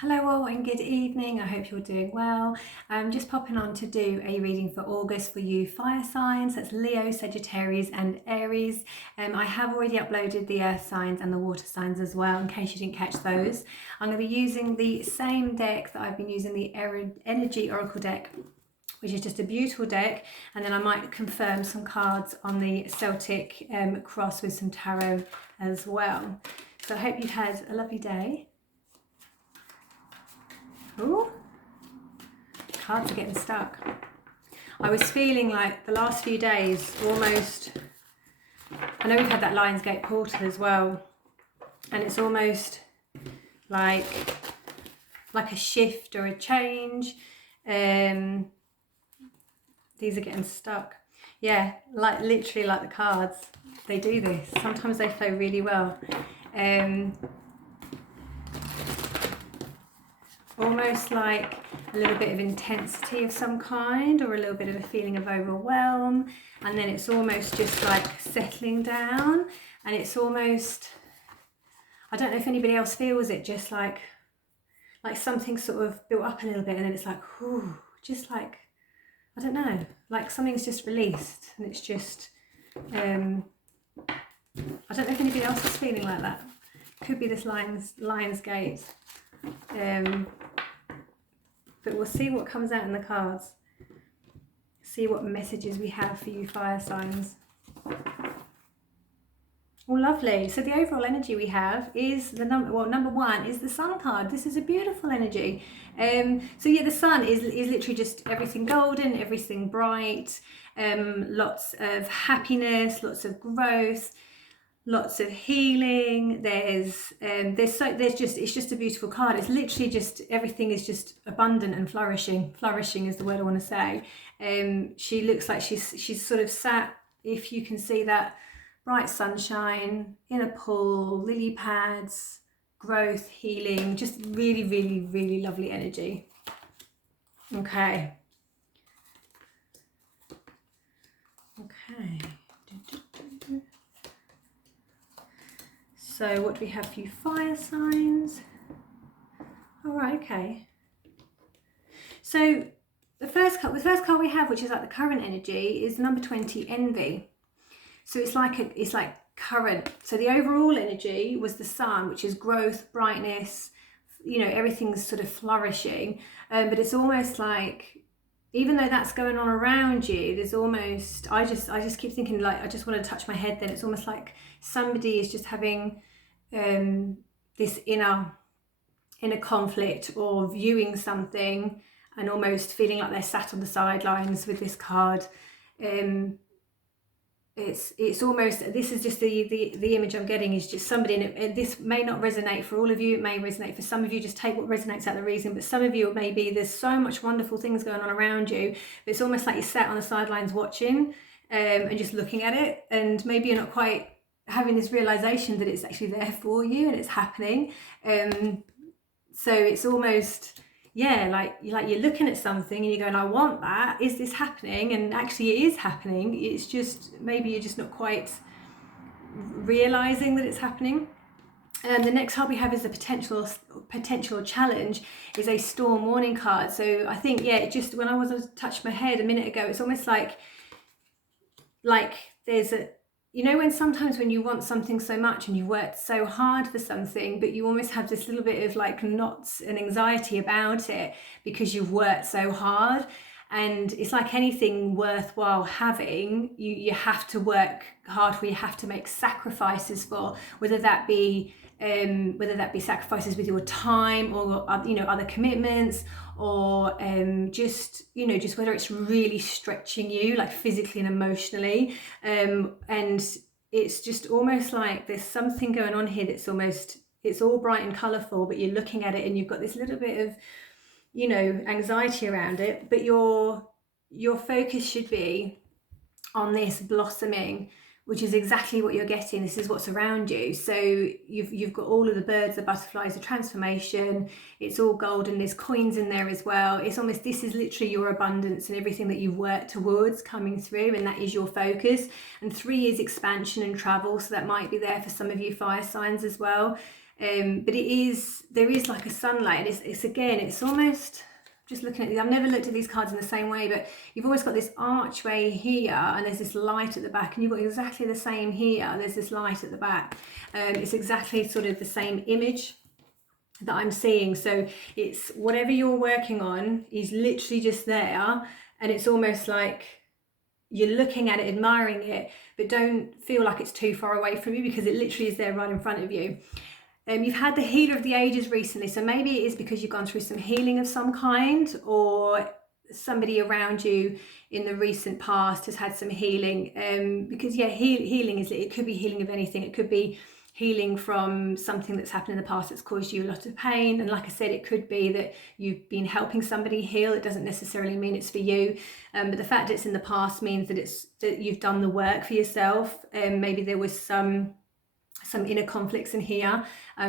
Hello all and good evening. I hope you're doing well. I'm just popping on to do a reading for August for you fire signs. That's Leo, Sagittarius and Aries. I have already uploaded the earth signs and the water signs as well in case you didn't catch those. I'm going to be using the same deck that I've been using, the Energy Oracle deck, which is just a beautiful deck, and then I might confirm some cards on the Celtic cross with some tarot as well. So I hope you've had a lovely day. Ooh, cards are getting stuck. I was feeling like the last few days almost, I know we've had that Lionsgate portal as well, and it's almost like a shift or a change. These are getting stuck. Yeah, like literally like the cards. They do this. Sometimes they flow really well. Almost like a little bit of intensity of some kind, or a little bit of a feeling of overwhelm, and then it's almost just like settling down, and it's almost, I don't know if anybody else feels it, just like something sort of built up a little bit and then it's like, whew, just like, I don't know, like something's just released, and it's just, I don't know if anybody else is feeling like that. Could be this Lionsgate. But we'll see what comes out in the cards. See what messages we have for you fire signs. Well, lovely. So the overall energy we have is number one is the Sun card. This is a beautiful energy. So yeah, the Sun is literally just everything golden, everything bright, lots of happiness, lots of growth, lots of healing. It's just a beautiful card. It's literally just everything is just abundant and flourishing. Flourishing is the word I want to say. She looks like she's sort of sat, if you can see that, bright sunshine in a pool, lily pads, growth, healing, just really, really, really lovely energy. Okay. So what do we have for you fire signs? All right, okay. So the first card we have, which is like the current energy, is number 20, envy. So it's like current. So the overall energy was the Sun, which is growth, brightness, you know, everything's sort of flourishing. But it's almost like, even though that's going on around you, there's almost, I just keep thinking, like, I just want to touch my head then. It's almost like somebody is just having this inner conflict, or viewing something and almost feeling like they're sat on the sidelines with this card. It's almost, this is just the image I'm getting, is just somebody, and this may not resonate for all of you, it may resonate for some of you. Just take what resonates out of the reason. But some of you, maybe there's so much wonderful things going on around you, but it's almost like you're sat on the sidelines watching, and just looking at it, and maybe you're not quite having this realization that it's actually there for you and it's happening. So it's almost, yeah, like you're looking at something and you're going, I want that. Is this happening? And actually it is happening. It's just, maybe you're just not quite realizing that it's happening. And the next card we have is the potential challenge, is a storm warning card. So I think, yeah, it just, when I was touched my head a minute ago, it's almost like there's a, you know, when sometimes when you want something so much and you've worked so hard for something, but you almost have this little bit of like knots and anxiety about it because you've worked so hard. And it's like anything worthwhile having, you have to work hard for, you have to make sacrifices for, whether that be sacrifices with your time, or you know, other commitments, or just whether it's really stretching you, like physically and emotionally, and it's just almost like there's something going on here that's almost, it's all bright and colourful, but you're looking at it and you've got this little bit of, you know, anxiety around it, but your focus should be on this blossoming, which is exactly what you're getting. This is what's around you. So you've got all of the birds, the butterflies, the transformation. It's all golden. There's coins in there as well. It's almost, this is literally your abundance and everything that you've worked towards coming through, and that is your focus. And 3 is expansion and travel, so that might be there for some of you fire signs as well. but there is like a sunlight, and it's again, it's almost, just looking at these, I've never looked at these cards in the same way, but you've always got this archway here and there's this light at the back, and you've got exactly the same here, there's this light at the back. It's exactly sort of the same image that I'm seeing. So it's whatever you're working on is literally just there, and it's almost like you're looking at it, admiring it, but don't feel like it's too far away from you, because it literally is there right in front of you. You've had the healer of the ages recently, so maybe it is because you've gone through some healing of some kind, or somebody around you in the recent past has had some healing. Because yeah, healing is, it could be healing of anything. It could be healing from something that's happened in the past that's caused you a lot of pain, and like I said, it could be that you've been helping somebody heal. It doesn't necessarily mean it's for you, but the fact it's in the past means that you've done the work for yourself. Maybe there was some inner conflicts in here.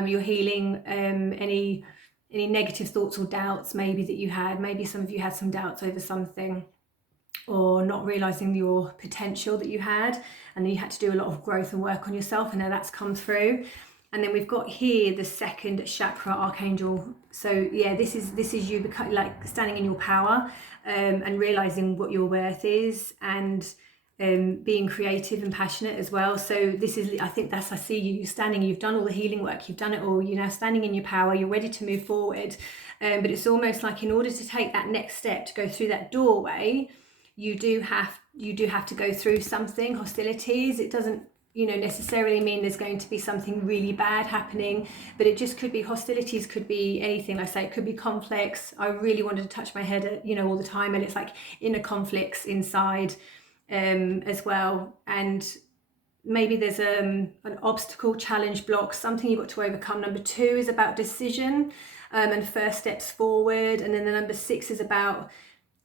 You're healing any negative thoughts or doubts maybe that you had. Maybe some of you had some doubts over something, or not realizing your potential that you had, and then you had to do a lot of growth and work on yourself, and now that's come through. And then we've got here the second chakra archangel. So yeah, this is you like standing in your power, and realizing what your worth is, and being creative and passionate as well. So this is, I think that's, I see you standing, you've done all the healing work, you've done it all, you're now standing in your power, you're ready to move forward. But it's almost like in order to take that next step, to go through that doorway, you do have to go through something, hostilities. It doesn't necessarily mean there's going to be something really bad happening, but it just could be hostilities, could be anything. Like I say, it could be conflicts. I really wanted to touch my head all the time, and it's like inner conflicts inside as well. And maybe there's an obstacle, challenge, block, something you've got to overcome. Number 2 is about decision and first steps forward, and then the number 6 is about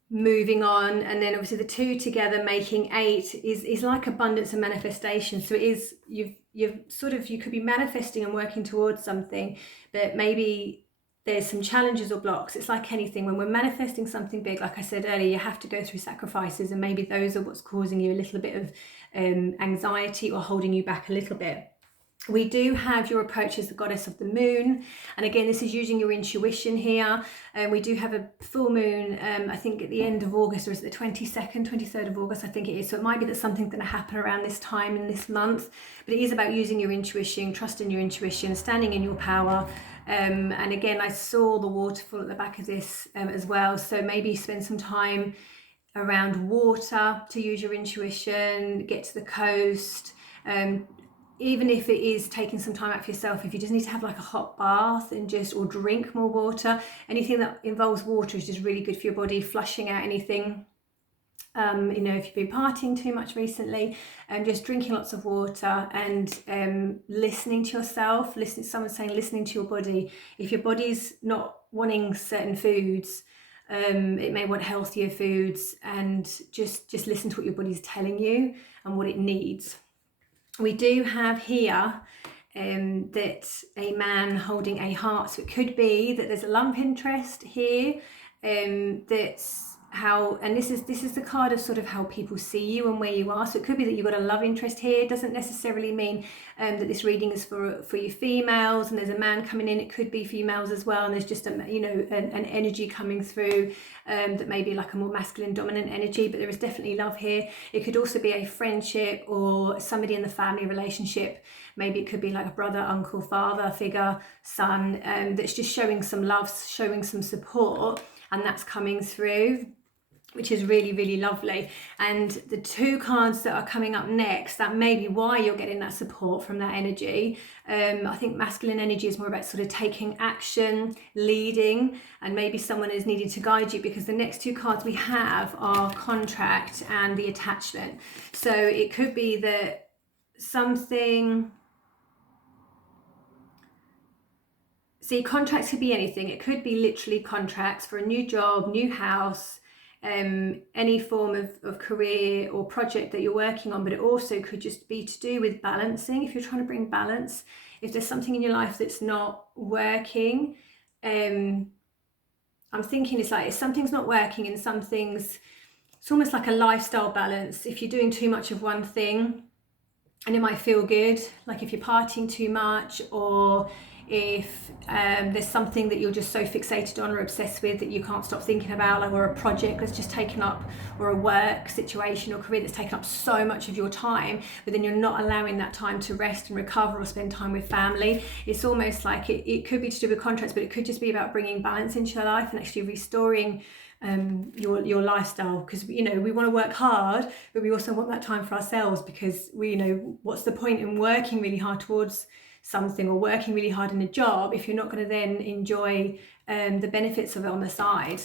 moving on, and then obviously the 2 together making 8 is like abundance and manifestation. So it is, you could be manifesting and working towards something, but maybe there's some challenges or blocks. It's like anything, when we're manifesting something big, like I said earlier, you have to go through sacrifices, and maybe those are what's causing you a little bit of anxiety or holding you back a little bit. We do have your approach as the goddess of the moon, and again, this is using your intuition here. We do have a full moon, I think at the end of August, or is it the 22nd, 23rd of August, I think it is. So it might be that something's going to happen around this time in this month, but it is about using your intuition, trusting your intuition, standing in your power. And again, I saw the waterfall at the back of this as well. So maybe spend some time around water to use your intuition, get to the coast. Even if it is taking some time out for yourself, if you just need to have like a hot bath and or drink more water, anything that involves water is just really good for your body, flushing out anything. If you've been partying too much recently, just drinking lots of water and listening to yourself, someone's saying listening to your body. If your body's not wanting certain foods, it may want healthier foods, and just listen to what your body's telling you and what it needs. We do have here that a man holding a heart. So it could be that there's a love interest here, that's how, and this is the card of sort of how people see you and where you are. So it could be that you've got a love interest here. It doesn't necessarily mean that this reading is for you females, and there's a man coming in. It could be females as well, and there's just an energy coming through that may be like a more masculine dominant energy, but there is definitely love here. It could also be a friendship or somebody in the family relationship. Maybe it could be like a brother, uncle, father figure, son, that's just showing some love, showing some support, and that's coming through, which is really, really lovely. And the 2 cards that are coming up next, that may be why you're getting that support from that energy. I think masculine energy is more about sort of taking action, leading, and maybe someone is needing to guide you, because the next 2 cards we have are contract and the attachment. So it could be that something... See, contracts could be anything. It could be literally contracts for a new job, new house, any form of career or project that you're working on, but it also could just be to do with balancing. If you're trying to bring balance, if there's something in your life that's not working, I'm thinking it's like if something's not working and it's almost like a lifestyle balance. If you're doing too much of one thing and it might feel good, like if you're partying too much, or if there's something that you're just so fixated on or obsessed with that you can't stop thinking about, like, or a project that's just taken up, or a work situation or career that's taken up so much of your time, but then you're not allowing that time to rest and recover or spend time with family. It's almost like it could be to do with contracts, but it could just be about bringing balance into your life and actually restoring your lifestyle, because we want to work hard, but we also want that time for ourselves, because what's the point in working really hard towards something, or working really hard in a job, if you're not going to then enjoy the benefits of it on the side.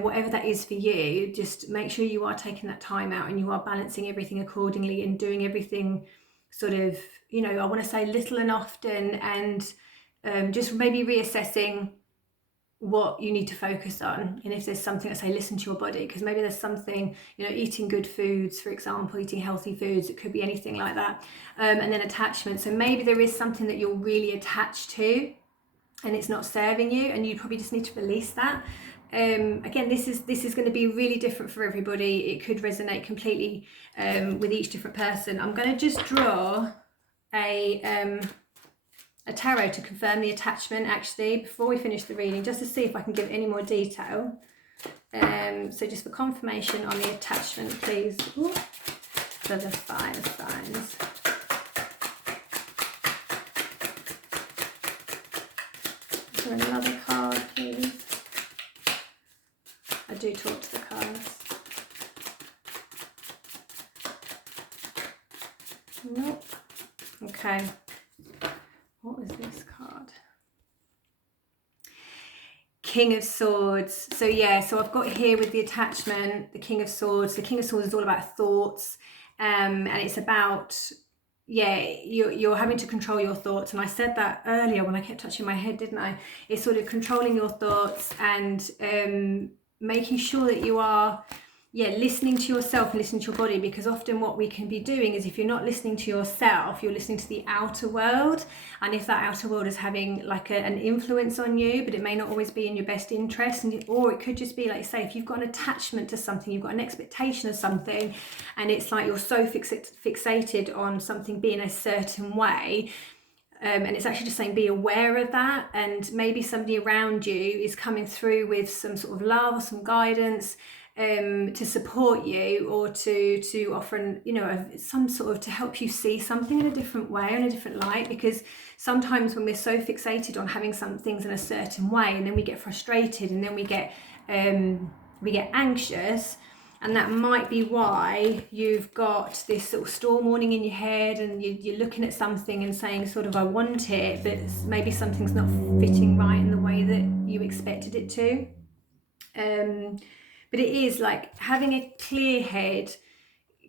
Whatever that is for you, just make sure you are taking that time out and you are balancing everything accordingly and doing everything sort of, I want to say little and often, and just maybe reassessing what you need to focus on. And if there's something, I say listen to your body, because maybe there's something, eating good foods, for example, eating healthy foods, it could be anything like that. And then attachment, so maybe there is something that you're really attached to and it's not serving you, and you probably just need to release that. Again, this is going to be really different for everybody. It could resonate completely with each different person. I'm going to just draw a tarot to confirm the attachment, actually, before we finish the reading, just to see if I can give any more detail. So just for confirmation on the attachment, please. Ooh, for the fire signs. Is there another card, please? I do talk to the cards. Nope. Okay. What was this card? King of Swords. So yeah, so I've got here with the attachment, the King of Swords. The King of Swords is all about thoughts, and it's about, you're having to control your thoughts. And I said that earlier when I kept touching my head, didn't I? It's sort of controlling your thoughts and making sure that you are listening to yourself and listening to your body, because often what we can be doing is, if you're not listening to yourself, you're listening to the outer world, and if that outer world is having like an influence on you, but it may not always be in your best interest, or it could just be, like, say, if you've got an attachment to something, you've got an expectation of something, and it's like you're so fixated on something being a certain way. And it's actually just saying, be aware of that, and maybe somebody around you is coming through with some sort of love or some guidance to support you, or to offer some sort of, to help you see something in a different way, in a different light. Because sometimes when we're so fixated on having some things in a certain way, and then we get frustrated, and then we get anxious, and that might be why you've got this sort of storm warning in your head, and you're looking at something and saying sort of, I want it, but maybe something's not fitting right in the way that you expected it to. But it is like having a clear head.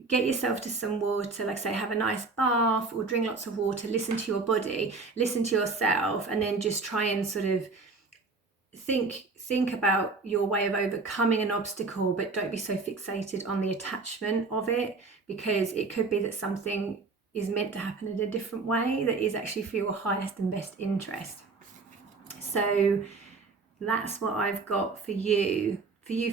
Get yourself to some water, like say, have a nice bath or drink lots of water, listen to your body, listen to yourself, and then just try and sort of think about your way of overcoming an obstacle, but don't be so fixated on the attachment of it, because it could be that something is meant to happen in a different way that is actually for your highest and best interest. So that's what I've got for you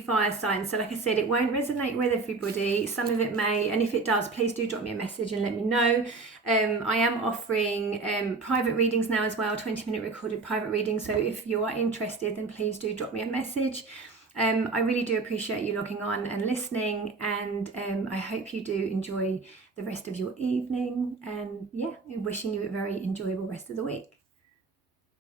fire signs. So like I said, it won't resonate with everybody. Some of it may, and if it does, please do drop me a message and let me know. I am offering private readings now as well, 20-minute recorded private readings. So if you are interested, then please do drop me a message. I really do appreciate you logging on and listening, and I hope you do enjoy the rest of your evening, and wishing you a very enjoyable rest of the week.